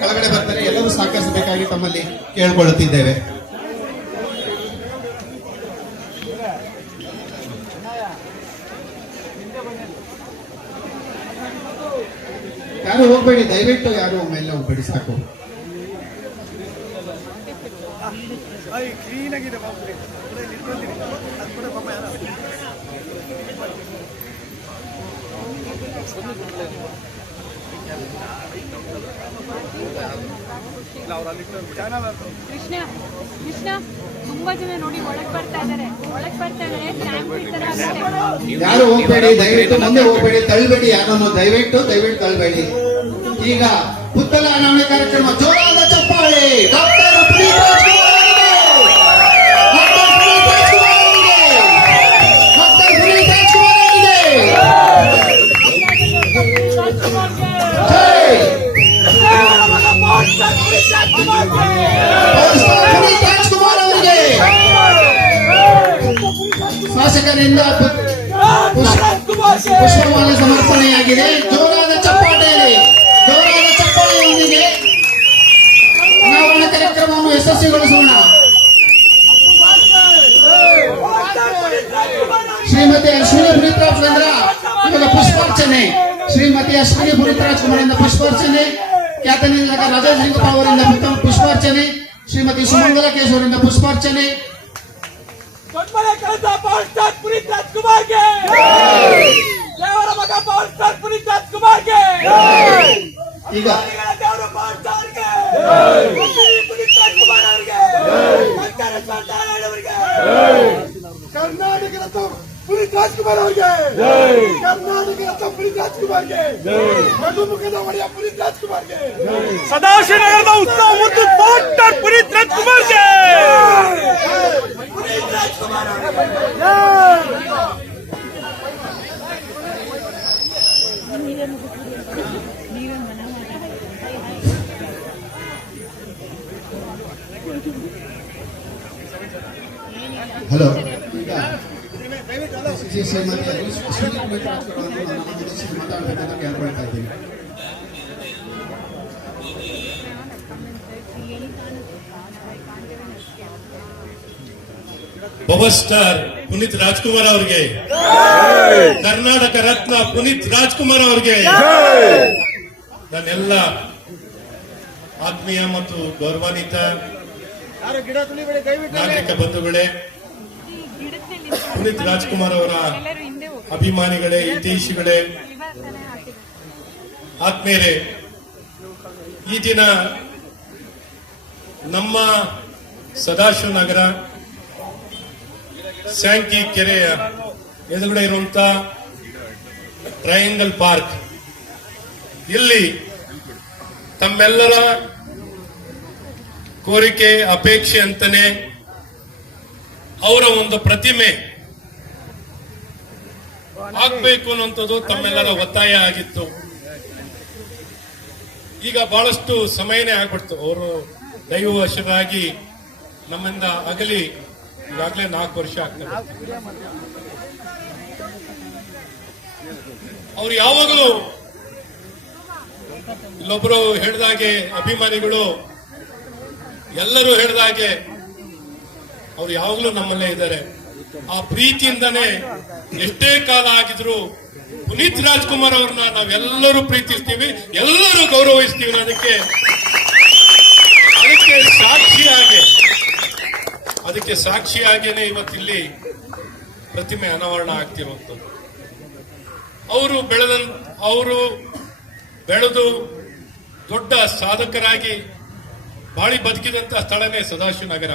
ಕೆಳಗಡೆ ಬರ್ತಾರೆ, ಎಲ್ಲರೂ ಸಹಕರಿಸಬೇಕಾಗಿ ತಮ್ಮಲ್ಲಿ ಕೇಳಿಕೊಳ್ಳುತ್ತಿದ್ದೇವೆ. ಯಾರು ಹೋಗ್ಬೇಡಿ, ದಯವಿಟ್ಟು ಯಾರು ಒಮ್ಮೆಲ್ಲ ಹೋಗ್ಬೇಡಿ, ಸಾಕು. ಕೃಷ್ಣ ಕೃಷ್ಣ ತುಂಬಾ ಜನ ನೋಡಿ ಒಳಗ್ ಬರ್ತಾ ಇದಾರೆ. ಯಾರು ಹೋಗ್ಬೇಡಿ, ದಯವಿಟ್ಟು ಮುಂದೆ ಹೋಗ್ಬೇಡಿ, ತಳ್ಳಬೇಡಿ, ಯಾರನ್ನು ದಯವಿಟ್ಟು ತಳ್ಳಬೇಡಿ. ಈಗ ಪುತ್ತಲ ಅನಾವರಣ ಕಾರ್ಯಕ್ರಮ, ಜೋರಾದ ಚಪ್ಪಾಳೆ. ಡಾಕ್ಟರ್ ಪುನೀತ್ ರಾಜ್ಕುಮಾರ್ ಅವರಿಗೆ ಶಾಸಕರಿಂದ ಪುಷ್ಪಮಾಲೆ ಸಮರ್ಪಣೆಯಾಗಿದೆ. ಜೋರಾದ ಚಪ್ಪಾಳೆಯೊಂದಿಗೆ ಅನಾವರಣ ಕಾರ್ಯಕ್ರಮವನ್ನು ಯಶಸ್ವಿಗೊಳಿಸೋಣ. ಶ್ರೀಮತಿ ಅಶ್ವಿನಿ ಪುನೀತ್ ರಾಜ್ಕುಮಾರ್ ಇವಾಗ ಪುಷ್ಪಾರ್ಚನೆ. ಶ್ರೀಮತಿ ಅಶ್ವಿನಿ ಪುನೀತ್ ರಾಜ್ಕುಮಾರ್ ಇಂದ ಪುಷ್ಪಾರ್ಚನೆ, ಖ್ಯಾತ ನಿರ್ದೇಶಕ ರಾಜೇಶ್ ಲಿಂಗಪ್ಪ ಅವರಿಂದ ಪುಷ್ಪಾರ್ಚನೆ, ಶ್ರೀಮತಿ ಸುಮಂಗಲ ಕೇಶ್ ಅವರಿಂದ ಪುಷ್ಪಾರ್ಚನೆ. ಪುನೀತ್ ರಾಜ್ಕುಮಾರ್ಗೆ ದೇವರ ಮಗ ಪವರ್ ಸ್ಟಾರ್ ಪುನೀತ್ ರಾಜ್ಕುಮಾರ್ಗೆ ಈಗ ದೇವರ ಪವರ್ ಸ್ಟಾರ್ಗೆ ಪುನೀತ್ ರಾಜ್ಕುಮಾರ್ ಅವರಿಗೆ ಕರ್ನಾಟಕ ರತ್ನ ಪುನೀತ್ ರಾಜ್ಕುಮಾರ್ ಅವರಿಗೆ ಕರ್ನಾಟಕ ರತ್ನ ಪುನೀತ್ ರಾಜ್ಕುಮಾರ್ಗೆ ನಗುಮುಖದ ಒಡೆಯ ಪುನೀತ್ ರಾಜ್ಕುಮಾರ್ಗೆ ಸದಾಶಿವನಗರದ ಉತ್ಸವ ಮತ್ತು ಡಾಕ್ಟರ್ ಪುನೀತ್ ರಾಜ್ಕುಮಾರ್ಗೆ ಪುನೀತ್ ರಾಜ್ಕುಮಾರ್ ಹಲೋ, ಶ್ರೀಮತಿ ಅಶ್ವಿನಿ ಪುನೀತ್ ರಾಜ್ಕುಮಾರ್ ಮಾತಾಡಬೇಕಂತ ಕೇಳ್ಕೊಳ್ತಾ ಇದ್ದೀನಿ. ಪವರ್ ಸ್ಟಾರ್ ಪುನೀತ್ ರಾಜ್ಕುಮಾರ್ ಅವರಿಗೆ, ಕರ್ನಾಟಕ ರತ್ನ ಪುನೀತ್ ರಾಜ್ಕುಮಾರ್ ಅವರಿಗೆ ನನ್ನೆಲ್ಲ ಆತ್ಮೀಯ ಮತ್ತು ಗೌರವಾನ್ವಿತ ನಾಗರಿಕ ಬಂಧುಗಳೇ, ಪುನೀತ್ ರಾಜ್ಕುಮಾರ್ ಅವರ ಅಭಿಮಾನಿಗಳೇ, ಹಿತೈಷಿಗಳೇ, ಆತ್ಮೀಯರೇ, ಈ ದಿನ ನಮ್ಮ ಸದಾಶಿವನಗರ ಸ್ಯಾಂಕಿ ಕೆರೆಯ ಎದುರುಗಡೆ ಇರುವಂತ ಟ್ರಯಾಂಗಲ್ ಪಾರ್ಕ್ ಇಲ್ಲಿ ತಮ್ಮೆಲ್ಲರ ಕೋರಿಕೆ ಅಪೇಕ್ಷೆ ಅಂತಾನೆ ಅವರ ಒಂದು ಪ್ರತಿಮೆ ಆಗ್ಬೇಕು ಅನ್ನುವಂಥದ್ದು ತಮ್ಮೆಲ್ಲರ ಒತ್ತಾಯ ಆಗಿತ್ತು. ಈಗ ಬಹಳಷ್ಟು ಸಮಯನೇ ಆಗ್ಬಿಡ್ತು. ಅವರು ದೈವವಶರಾಗಿ ನಮ್ಮಿಂದ ಅಗಲಿ ಈಗಾಗಲೇ 4 ವರ್ಷ ಆಗ್ತದೆ. ಅವ್ರು ಯಾವಾಗಲೂ ಇಲ್ಲೊಬ್ರು ಹೇಳಿದಾಗೆ, ಅಭಿಮಾನಿಗಳು ಎಲ್ಲರೂ ಹೇಳಿದಾಗೆ ಅವ್ರು ಯಾವಾಗಲೂ ನಮ್ಮಲ್ಲೇ ಇದ್ದಾರೆ. ಆ ಪ್ರೀತಿಯಿಂದನೇ ಎಷ್ಟೇ ಕಾಲ ಆಗಿದ್ರು ಪುನೀತ್ ರಾಜ್ಕುಮಾರ್ ಅವ್ರನ್ನ ನಾವೆಲ್ಲರೂ ಪ್ರೀತಿಸ್ತೀವಿ, ಎಲ್ಲರೂ ಗೌರವಿಸ್ತೀವಿ. ಅದಕ್ಕೆ ಸಾಕ್ಷಿಯಾಗೇನೆ ಇವತ್ತಿಲ್ಲಿ ಪ್ರತಿಮೆ ಅನಾವರಣ ಆಗ್ತಿರುವಂಥದ್ದು. ಅವರು ಬೆಳೆದು ದೊಡ್ಡ ಸಾಧಕರಾಗಿ ಬಾಳಿ ಬದುಕಿದಂತ ಸ್ಥಳನೇ ಸದಾಶಿವನಗರ.